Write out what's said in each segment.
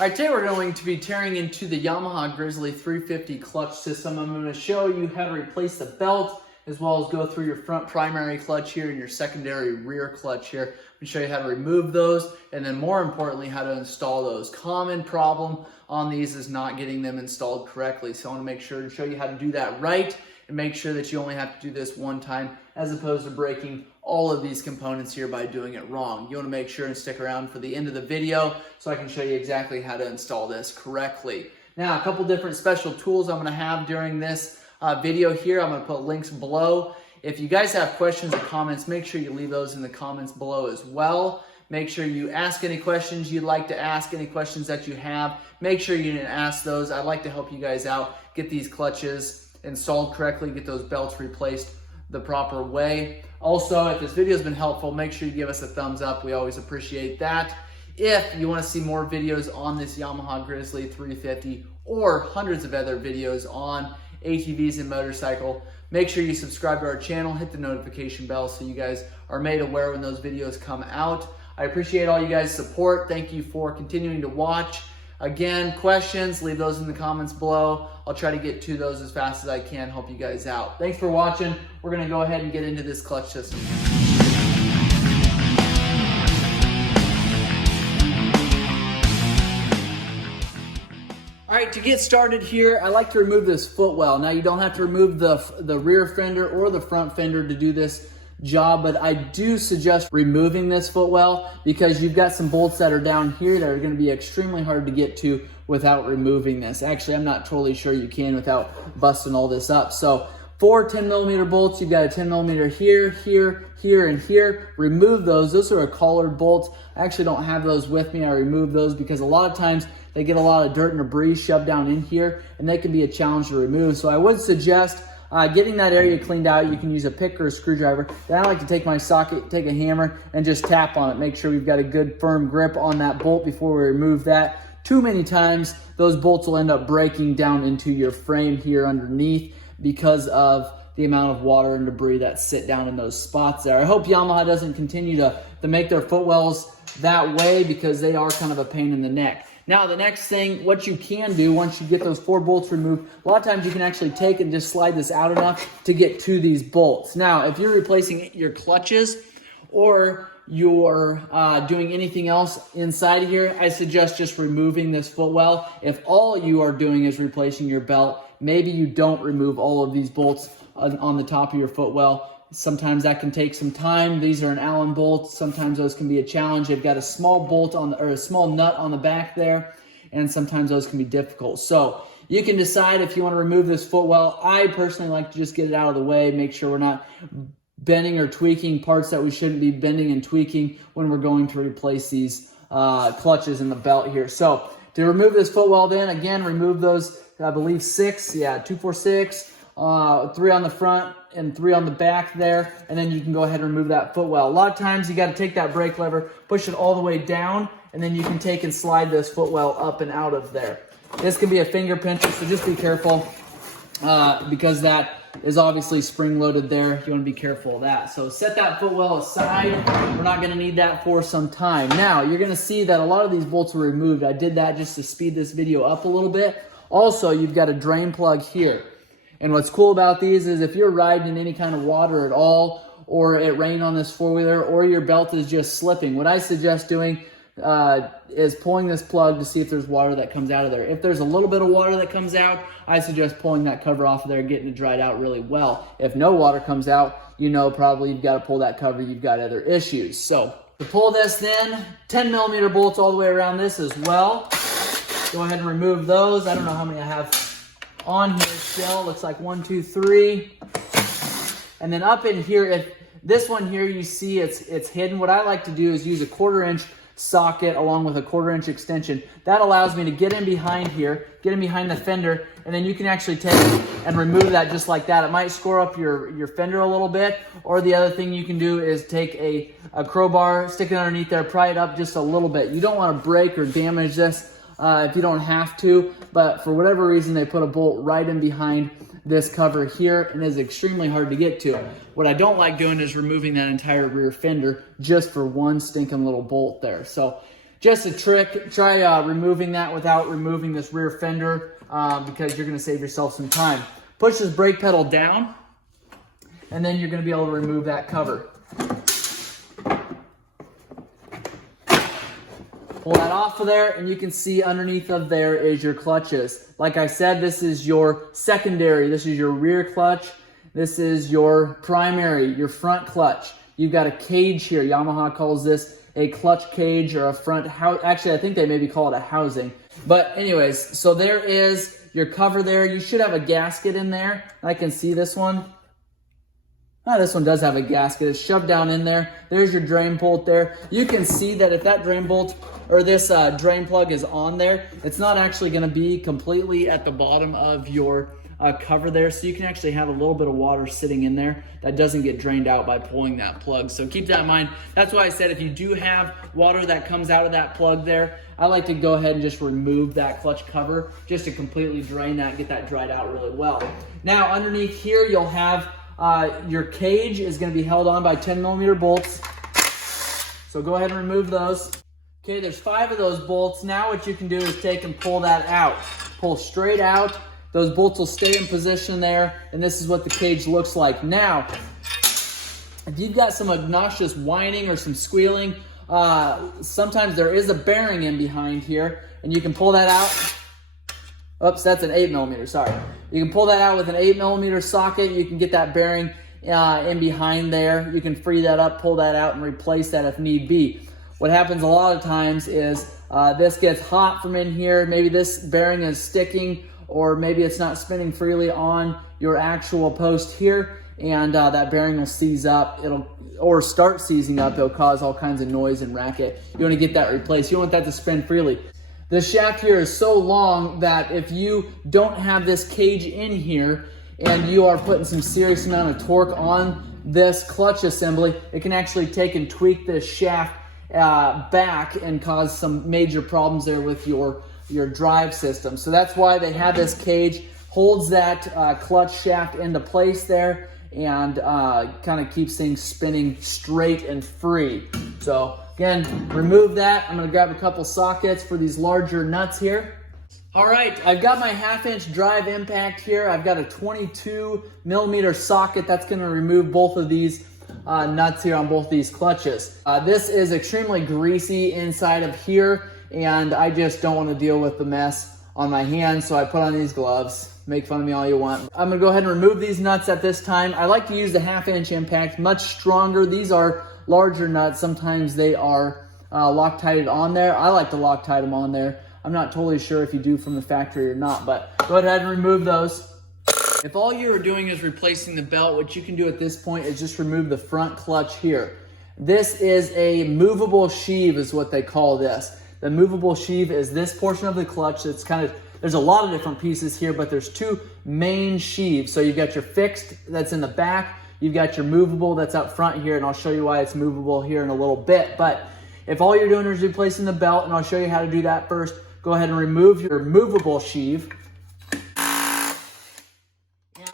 All right, today we're going to be tearing into the Yamaha Grizzly 350 clutch system. I'm going to show you how to replace the belt, as well as go through your front primary clutch here and your secondary rear clutch here. I'm going to show you how to remove those, and then more importantly, how to install those. Common problem on these is not getting them installed correctly. So I want to make sure to show you how to do that right, and make sure that you only have to do this one time, as opposed to breaking all of these components here by doing it wrong. You want to make sure and stick around for the end of the video so I can show you exactly how to install this correctly. Now, a couple different special tools I'm going to have during this video here. I'm going to put links below. If you guys have questions or comments, make sure you leave those in the comments below as well. Make sure you ask any questions you'd like to ask, any questions that you have. Make sure you didn't ask those. I'd like to help you guys out, get these clutches installed correctly, get those belts replaced the proper way. Also, if this video has been helpful, make sure you give us a thumbs up. We always appreciate that. If you want to see more videos on this Yamaha Grizzly 350 or hundreds of other videos on ATVs and motorcycle, make sure you subscribe to our channel, hit the notification bell so you guys are made aware when those videos come out. I appreciate all you guys' support. Thank you for continuing to watch. Again, questions, leave those in the comments below. I'll try to get to those as fast as I can, help you guys out. Thanks for watching. We're gonna go ahead and get into this clutch system. All right, to get started here, I like to remove this footwell. Now, you don't have to remove the rear fender or the front fender to do this job, but I do suggest removing this footwell because you've got some bolts that are down here that are going to be extremely hard to get to without removing this. Actually, I'm not totally sure you can without busting all this up. So 4 10mm bolts, you've got a 10mm here, here, here, and here. Remove those. Those are a collared bolts. I actually don't have those with me. I remove those because a lot of times they get a lot of dirt and debris shoved down in here, and they can be a challenge to remove. So I would suggest getting that area cleaned out. You can use a pick or a screwdriver. Then I like to take my socket, take a hammer, and just tap on it. Make sure we've got a good firm grip on that bolt before we remove that. Too many times, those bolts will end up breaking down into your frame here underneath because of the amount of water and debris that sit down in those spots there. I hope Yamaha doesn't continue to make their footwells that way because they are kind of a pain in the neck. Now, the next thing, what you can do once you get those 4 bolts removed, a lot of times you can actually take and just slide this out enough to get to these bolts. Now, if you're replacing your clutches or you're doing anything else inside of here, I suggest just removing this footwell. If all you are doing is replacing your belt, maybe you don't remove all of these bolts on the top of your footwell. Sometimes that can take some time. These are an Allen bolt. Sometimes those can be a challenge. They've got a small bolt or a small nut on the back there, and sometimes those can be difficult. So you can decide if you want to remove this footwell. I personally like to just get it out of the way, make sure we're not bending or tweaking parts that we shouldn't be bending and tweaking when we're going to replace these clutches in the belt here. So to remove this footwell, then again, remove those, I believe 6, 2, 4, 6, 3 on the front and 3 on the back there, and then you can go ahead and remove that footwell. A lot of times you got to take that brake lever, push it all the way down, and then you can take and slide this footwell up and out of there. This can be a finger pincher, so just be careful because that is obviously spring loaded there. You want to be careful of that. So set that footwell aside. We're not going to need that for some time. Now, you're going to see that a lot of these bolts were removed. I did that just to speed this video up a little bit. Also, you've got a drain plug here. And what's cool about these is if you're riding in any kind of water at all, or it rained on this four-wheeler, or your belt is just slipping, what I suggest doing is pulling this plug to see if there's water that comes out of there. If there's a little bit of water that comes out, I suggest pulling that cover off of there, getting it dried out really well. If no water comes out, you know probably you've got to pull that cover, you've got other issues. So to pull this then, 10mm bolts all the way around this as well. Go ahead and remove those. I don't know how many I have on here still. Looks like 1, 2, 3. And then up in here, if this one here you see it's hidden, what I like to do is use a 1/4-inch socket along with a 1/4-inch extension. That allows me to get in behind here, get in behind the fender, and then you can actually take and remove that just like that. It might score up your fender a little bit, or the other thing you can do is take a crowbar, stick it underneath there, pry it up just a little bit. You don't want to break or damage this if you don't have to, but for whatever reason they put a bolt right in behind this cover here and is extremely hard to get to. What I don't like doing is removing that entire rear fender just for one stinking little bolt there. So Just a trick, try removing that without removing this rear fender because you're gonna save yourself some time. Push this brake pedal down, and then you're gonna be able to remove that cover. Pull that off of there, and you can see underneath of there is your clutches. Like I said, this is your secondary, this is your rear clutch, this is your primary, your front clutch. You've got a cage here. Yamaha calls this a clutch cage or a front house. Actually, I think they maybe call it a housing. But anyways, so there is your cover there. You should have a gasket in there. I can see this one. Oh, this one does have a gasket. It's shoved down in there. There's your drain bolt there. You can see that if that drain bolt or this drain plug is on there, it's not actually going to be completely at the bottom of your cover there, so you can actually have a little bit of water sitting in there that doesn't get drained out by pulling that plug. So keep that in mind. That's why I said if you do have water that comes out of that plug there, I like to go ahead and just remove that clutch cover just to completely drain that, get that dried out really well. Now underneath here you'll have your cage is going to be held on by 10mm bolts. So go ahead and remove those. Okay, there's 5 of those bolts. Now what you can do is take and pull that out. Pull straight out. Those bolts will stay in position there, and this is what the cage looks like. Now, if you've got some obnoxious whining or some squealing, sometimes there is a bearing in behind here, and you can pull that out. Oops, that's an 8mm, sorry. You can pull that out with an 8mm socket. You can get that bearing in behind there. You can free that up, pull that out, and replace that if need be. What happens a lot of times is this gets hot from in here. Maybe this bearing is sticking, or maybe it's not spinning freely on your actual post here, and that bearing will seize up. Or start seizing up. It'll cause all kinds of noise and racket. You want to get that replaced. You want that to spin freely. The shaft here is so long that if you don't have this cage in here and you are putting some serious amount of torque on this clutch assembly, it can actually take and tweak this shaft back and cause some major problems there with your drive system. So that's why they have this cage, holds that clutch shaft into place there, and kind of keeps things spinning straight and free. So again, remove that. I'm gonna grab a couple sockets for these larger nuts here. All right, I've got my 1/2-inch drive impact here. I've got a 22mm socket that's gonna remove both of these nuts here on both these clutches. This is extremely greasy inside of here, and I just don't want to deal with the mess on my hands, so I put on these gloves. Make fun of me all you want. I'm gonna go ahead and remove these nuts at this time. I like to use the 1/2-inch impact, much stronger. These are larger nuts. Sometimes they are Loctited on there. I like to Loctite them on there. I'm not totally sure if you do from the factory or not, but go ahead and remove those. If all you're doing is replacing the belt, what you can do at this point is just remove the front clutch here. This is a movable sheave is what they call this. The movable sheave is this portion of the clutch. It's kind of, there's a lot of different pieces here, but there's 2 main sheaves. So you've got your fixed that's in the back, you've got your movable that's up front here, and I'll show you why it's movable here in a little bit. But if all you're doing is replacing the belt, and I'll show you how to do that first, go ahead and remove your movable sheave.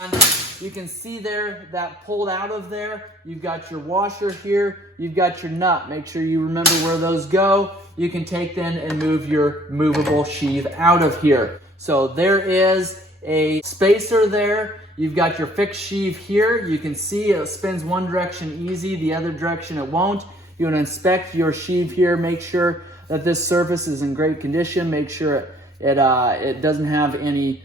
And you can see there that pulled out of there, you've got your washer here, you've got your nut. Make sure you remember where those go. You can take then and move your movable sheave out of here. So there is a spacer there. You've got your fixed sheave here. You can see it spins one direction easy, the other direction it won't. You want to inspect your sheave here, make sure that this surface is in great condition, make sure it doesn't have any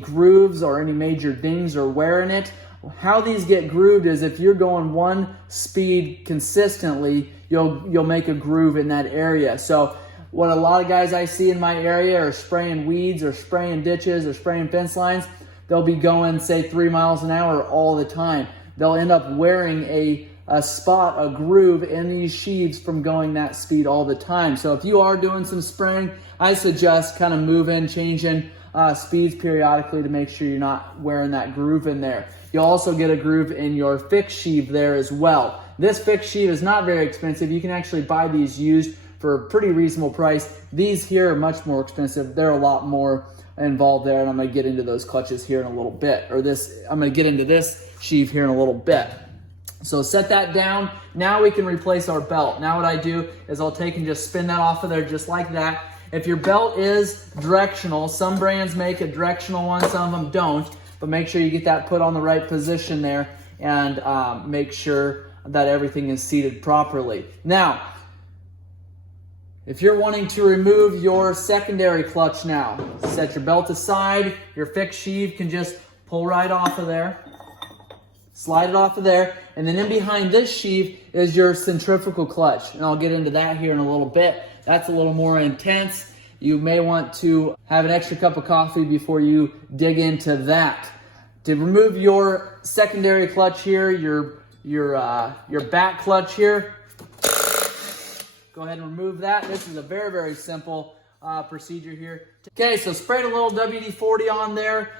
grooves or any major dings or wear in it. How these get grooved is if you're going one speed consistently, you'll make a groove in that area. So what a lot of guys I see in my area are spraying weeds or spraying ditches or spraying fence lines. They'll be going, say, 3 miles an hour all the time. They'll end up wearing a groove in these sheaves from going that speed all the time. So if you are doing some spraying, I suggest kind of moving, changing speeds periodically to make sure you're not wearing that groove in there. You'll also get a groove in your fixed sheave there as well. This fixed sheave is not very expensive. You can actually buy these used for a pretty reasonable price. These here are much more expensive. They're a lot more involved there, and I'm going to get into those clutches here in a little bit. I'm going to get into this sheave here in a little bit. So set that down. Now we can replace our belt. Now what I do is I'll take and just spin that off of there just like that. If your belt is directional, some brands make a directional one, some of them don't, but make sure you get that put on the right position there and make sure that everything is seated properly. Now, if you're wanting to remove your secondary clutch now, set your belt aside, your fixed sheave can just pull right off of there, slide it off of there, and then in behind this sheave is your centrifugal clutch. And I'll get into that here in a little bit. That's a little more intense. You may want to have an extra cup of coffee before you dig into that. To remove your secondary clutch here, your back clutch here, go ahead and remove that. This is a very, very simple procedure here. Okay, so sprayed a little WD-40 on there.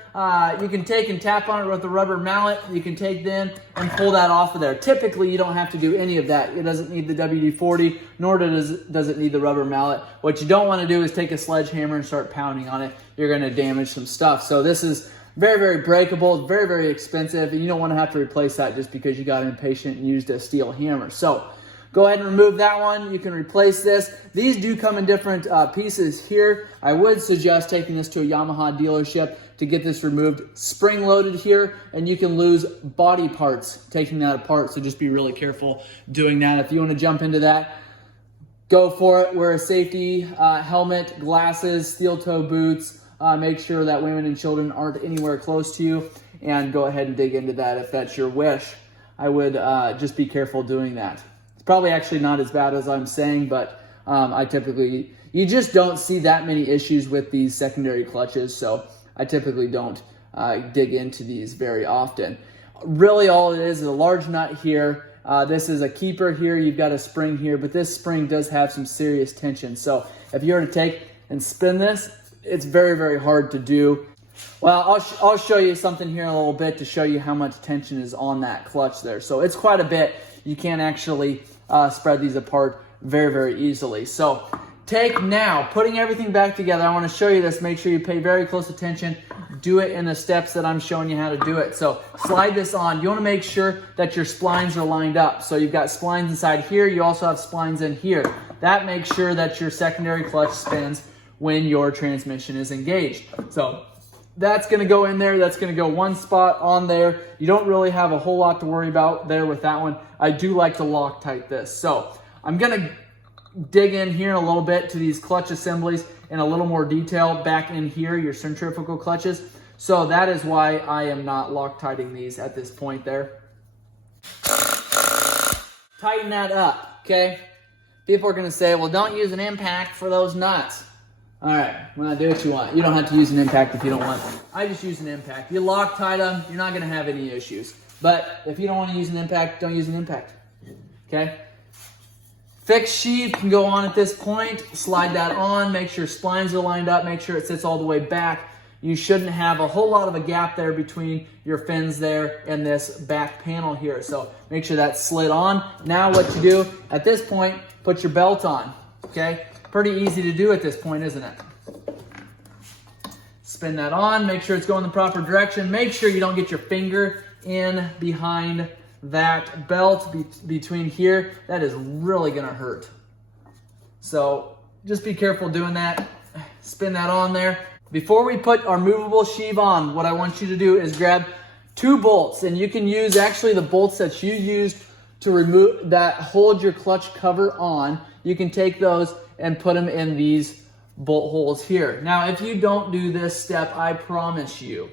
You can take and tap on it with a rubber mallet. You can take then and pull that off of there. Typically, you don't have to do any of that. It doesn't need the WD-40, nor does it need the rubber mallet. What you don't want to do is take a sledgehammer and start pounding on it. You're going to damage some stuff. So this is very, very breakable, very, very expensive, and you don't want to have to replace that just because you got impatient and used a steel hammer. So go ahead and remove that one. You can replace this. These do come in different pieces here. I would suggest taking this to a Yamaha dealership to get this removed. Spring loaded here, and you can lose body parts taking that apart. So just be really careful doing that. If you want to jump into that, go for it. Wear a safety helmet, glasses, steel toe boots. Make sure that women and children aren't anywhere close to you, and go ahead and dig into that if that's your wish. I would just be careful doing that. Probably actually not as bad as I'm saying, but you just don't see that many issues with these secondary clutches, so I typically don't dig into these very often. Really all it is a large nut here. This is a keeper here. You've got a spring here, but this spring does have some serious tension. So if you were to take and spin this, it's very, very hard to do. Well, I'll show you something here in a little bit to show you how much tension is on that clutch there. So it's quite a bit. You can't actually spread these apart very, very easily. So take now, putting everything back together. I want to show you this. Make sure you pay very close attention. Do it in the steps that I'm showing you how to do it. So slide this on. You want to make sure that your splines are lined up. So you've got splines inside here. You also have splines in here. That makes sure that your secondary clutch spins when your transmission is engaged. So that's going to go in there. That's going to go one spot on there. You don't really have a whole lot to worry about there with that one. I do like to Loctite this. So I'm going to dig in here in a little bit to these clutch assemblies in a little more detail back in here, your centrifugal clutches. So that is why I am not Loctiting these at this point there. Tighten that up, okay? People are going to say, well, don't use an impact for those nuts. All right, well, do what you want. You don't have to use an impact if you don't want. I just use an impact. You Loctite them, you're not going to have any issues. But if you don't want to use an impact, don't use an impact. Okay? Fixed sheave can go on at this point. Slide that on. Make sure splines are lined up. Make sure it sits all the way back. You shouldn't have a whole lot of a gap there between your fins there and this back panel here. So make sure that's slid on. Now what you do at this point, put your belt on. Okay? Pretty easy to do at this point, isn't it? Spin that on, make sure it's going the proper direction. Make sure you don't get your finger in behind that belt between here. That is really gonna hurt. So just be careful doing that. Spin that on there. Before we put our movable sheave on, what I want you to do is grab 2 bolts, and you can use actually the bolts that you used to remove that hold your clutch cover on. You can take those and put them in these bolt holes here. Now, if you don't do this step, I promise you,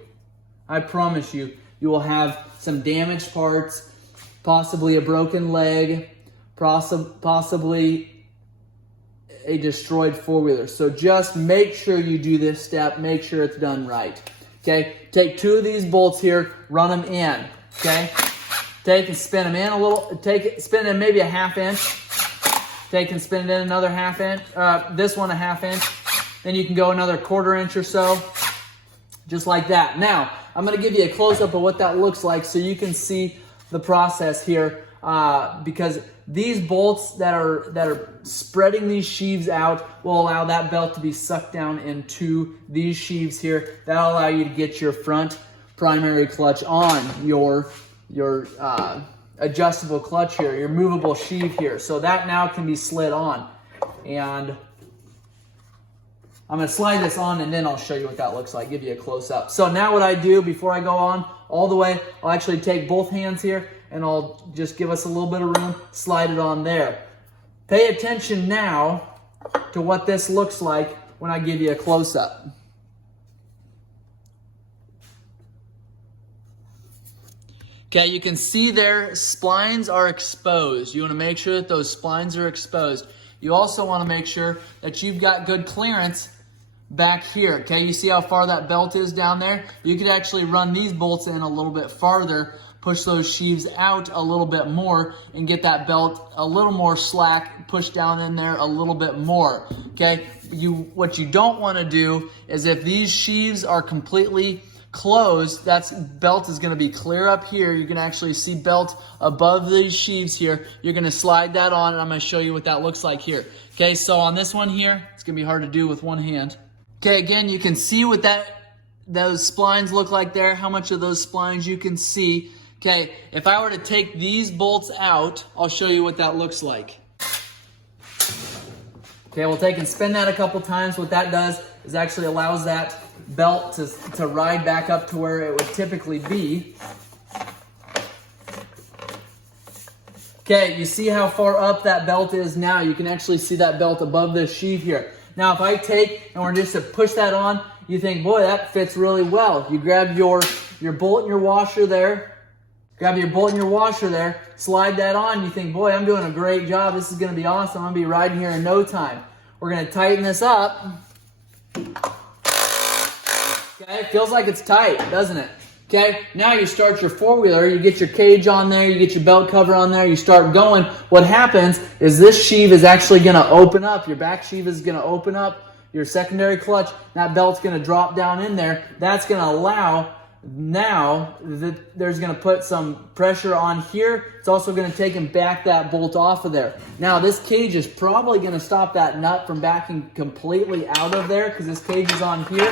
you will have some damaged parts, possibly a broken leg, possibly a destroyed four-wheeler. So just make sure you do this step, make sure it's done right. Okay, take 2 of these bolts here, run them in, okay? Take and spin them in a little, spin in maybe a 1/2 inch. Take and spin it in another 1/2 inch, this one a 1/2 inch. Then you can go another 1/4 inch or so, just like that. Now, I'm gonna give you a close-up of what that looks like so you can see the process here, because these bolts that are spreading these sheaves out will allow that belt to be sucked down into these sheaves here. That'll allow you to get your front primary clutch on your adjustable clutch here, your movable sheave here. So that now can be slid on. And I'm gonna slide this on and then I'll show you what that looks like, give you a close up. So now what I do before I go on all the way, I'll actually take both hands here and I'll just give us a little bit of room, slide it on there. Pay attention now to what this looks like when I give you a close up. Okay, you can see their splines are exposed. You want to make sure that those splines are exposed. You also want to make sure that you've got good clearance back here. Okay, you see how far that belt is down there? You could actually run these bolts in a little bit farther, push those sheaves out a little bit more, and get that belt a little more slack, push down in there a little bit more. Okay, what you don't want to do is if these sheaves are completely closed, that belt is going to be clear up here. You can actually see belt above these sheaves here. You're going to slide that on, and I'm going to show you what that looks like here. Okay, so on this one here, it's going to be hard to do with one hand. Okay, again, you can see what those splines look like there, how much of those splines you can see. Okay, if I were to take these bolts out, I'll show you what that looks like. Okay, we'll take and spin that a couple times. What that does is actually allows that belt to ride back up to where it would typically be. Okay, you see how far up that belt is now. You can actually see that belt above this sheave here. Now, if I take and we're just to push that on, you think, boy, that fits really well. You grab your bolt and your washer there. Grab your bolt and your washer there, slide that on. You think, boy, I'm doing a great job. This is going to be awesome. I'm going to be riding here in no time. We're going to tighten this up. Okay, it feels like it's tight, doesn't it? Okay, now you start your four-wheeler. You get your cage on there. You get your belt cover on there. You start going. What happens is this sheave is actually going to open up. Your back sheave is going to open up. Your secondary clutch, that belt's going to drop down in there. That's going to allow now that there's going to put some pressure on here. It's also going to take and back that bolt off of there. Now this cage is probably going to stop that nut from backing completely out of there because this cage is on here,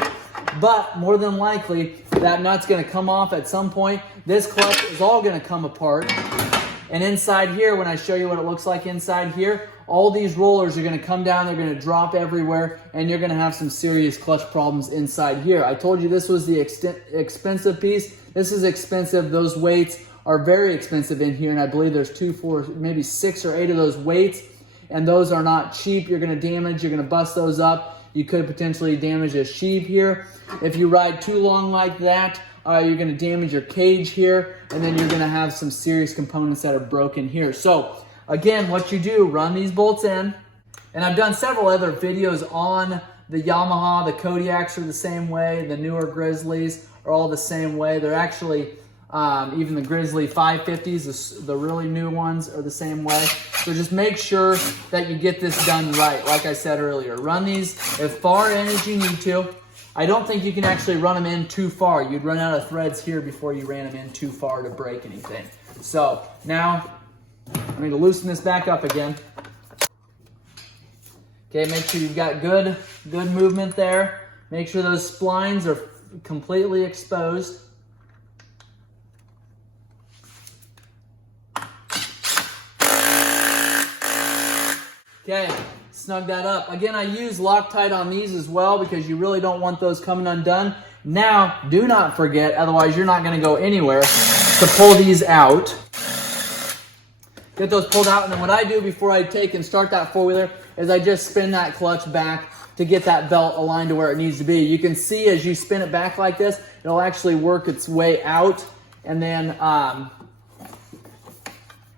but more than likely that nut's going to come off at some point. This clutch is all going to come apart, and inside here, when I show you what it looks like inside here, all these rollers are going to come down, they're going to drop everywhere, and you're going to have some serious clutch problems inside here. I told you this was the expensive piece. This is expensive. Those weights are very expensive in here, and I believe there's 2, 4, maybe 6 or 8 of those weights, and those are not cheap. You're going to damage, you're going to bust those up. You could potentially damage a sheave here. If you ride too long like that, you're going to damage your cage here, and then you're going to have some serious components that are broken here. So again, what you do, run these bolts in, and I've done several other videos on the Yamaha. The Kodiaks are the same way. The newer Grizzlies are all the same way. They're actually, even the Grizzly 550s, the really new ones, are the same way. So just make sure that you get this done right. Like I said earlier, run these as far in as you need to. I don't think you can actually run them in too far. You'd run out of threads here before you ran them in too far to break anything. So now I'm going to loosen this back up again. Okay, make sure you've got good movement there. Make sure those splines are completely exposed. Okay, snug that up. Again, I use Loctite on these as well because you really don't want those coming undone. Now, do not forget, otherwise you're not going to go anywhere, to pull these out. Get those pulled out, and then what I do before I take and start that four-wheeler is I just spin that clutch back to get that belt aligned to where it needs to be. You can see as you spin it back like this, it'll actually work its way out, and then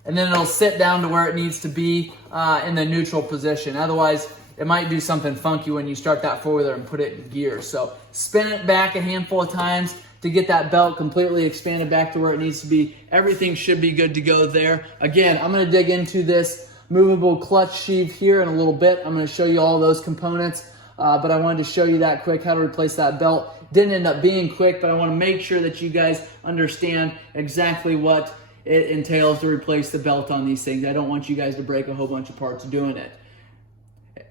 it'll sit down to where it needs to be in the neutral position. Otherwise, it might do something funky when you start that four-wheeler and put it in gear. So spin it back a handful of times to get that belt completely expanded back to where it needs to be. Everything should be good to go there. Again, I'm going to dig into this movable clutch sheave here in a little bit. I'm going to show you all those components, but I wanted to show you that quick, how to replace that belt. Didn't end up being quick, but I want to make sure that you guys understand exactly what it entails to replace the belt on these things. I don't want you guys to break a whole bunch of parts doing it.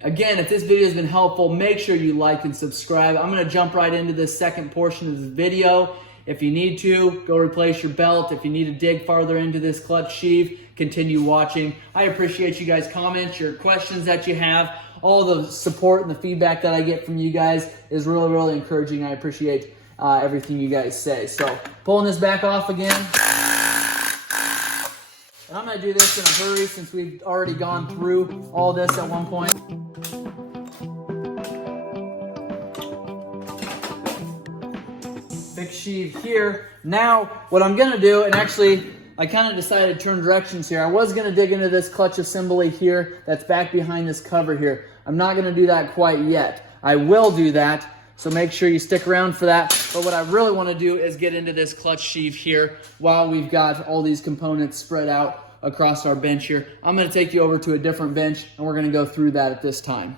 Again, if this video has been helpful, make sure you like and subscribe. I'm going to jump right into this second portion of this video. If you need to, go replace your belt. If you need to dig farther into this clutch sheave, continue watching. I appreciate you guys' comments, your questions that you have. All the support and the feedback that I get from you guys is really, really encouraging. I appreciate everything you guys say. So pulling this back off again. And I'm going to do this in a hurry since we've already gone through all this at one point. Fix sheave here. Now what I'm going to do, and actually I kind of decided to turn directions here. I was going to dig into this clutch assembly here that's back behind this cover here. I'm not going to do that quite yet. I will do that, so make sure you stick around for that. But what I really want to do is get into this clutch sheave here while we've got all these components spread out across our bench here. I'm going to take you over to a different bench and we're going to go through that at this time.